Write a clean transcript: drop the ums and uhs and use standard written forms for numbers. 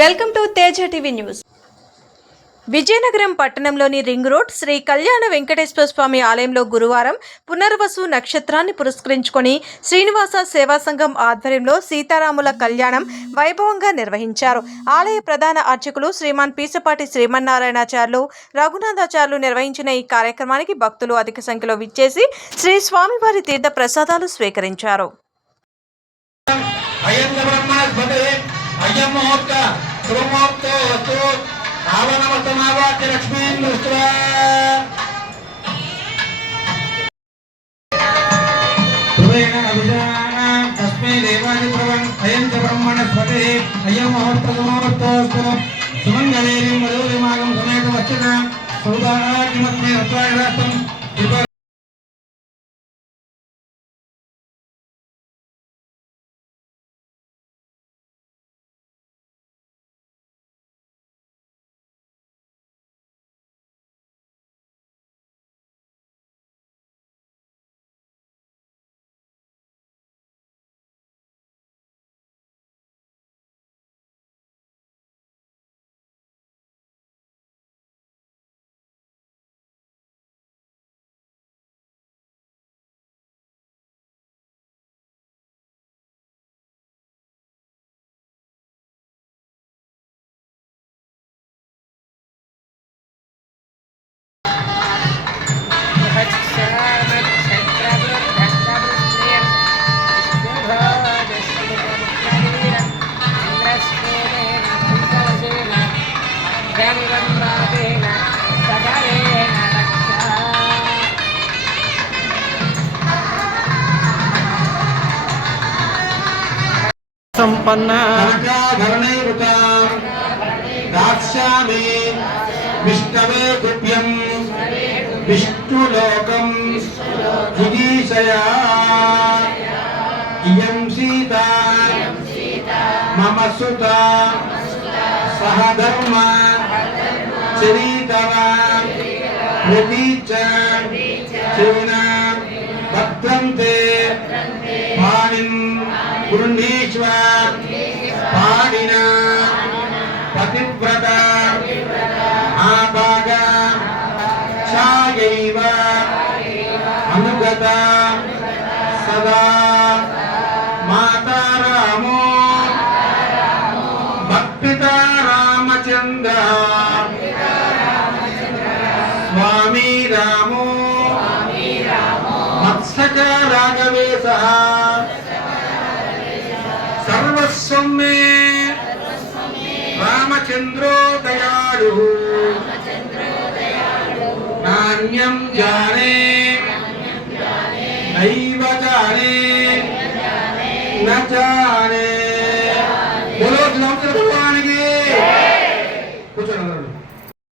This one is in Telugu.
Welcome to Teja TV news. Vizianagaram పట్టణంలోని రింగ్ రోడ్ శ్రీ కళ్యాణ వెంకటేశ్వర స్వామి ఆలయంలో గురువారం పునర్వసు నక్షత్రాన్ని పురస్కరించుకొని శ్రీనివాస సేవా సంఘం ఆధ్వర్యంలో సీతారాముల కళ్యాణం వైభవంగా నిర్వహించారు. ఆలయ ప్రధాన అర్చకులు శ్రీమాన్ పీసపాటి శ్రీమన్నారాయణాచార్యులు, రఘునాథాచార్యులు నిర్వహించిన ఈ కార్యక్రమానికి భక్తులు అధిక సంఖ్యలో విచ్చేసి శ్రీ స్వామివారి తీర్థ ప్రసాదాలు స్వీకరించారు. संपन्ना दास्यामि विष्णवे तुभ्यं विष्णुलोकं जुगीषया इयं सीता मम सुता सह धर्म चरितवा प्रतीच सेना भद्रन्ते पाणिं पुरुणीश्वर पाणिना पतिव्रता आभागा छायैव अनुगता सदा माता रामो भक्तिता रामचंद्र स्वामी रामो मत्सक राघवेशः सर्वस्वं मे रामचंद्रो दयालुः नान्यं जाने नैव जाने न जाने।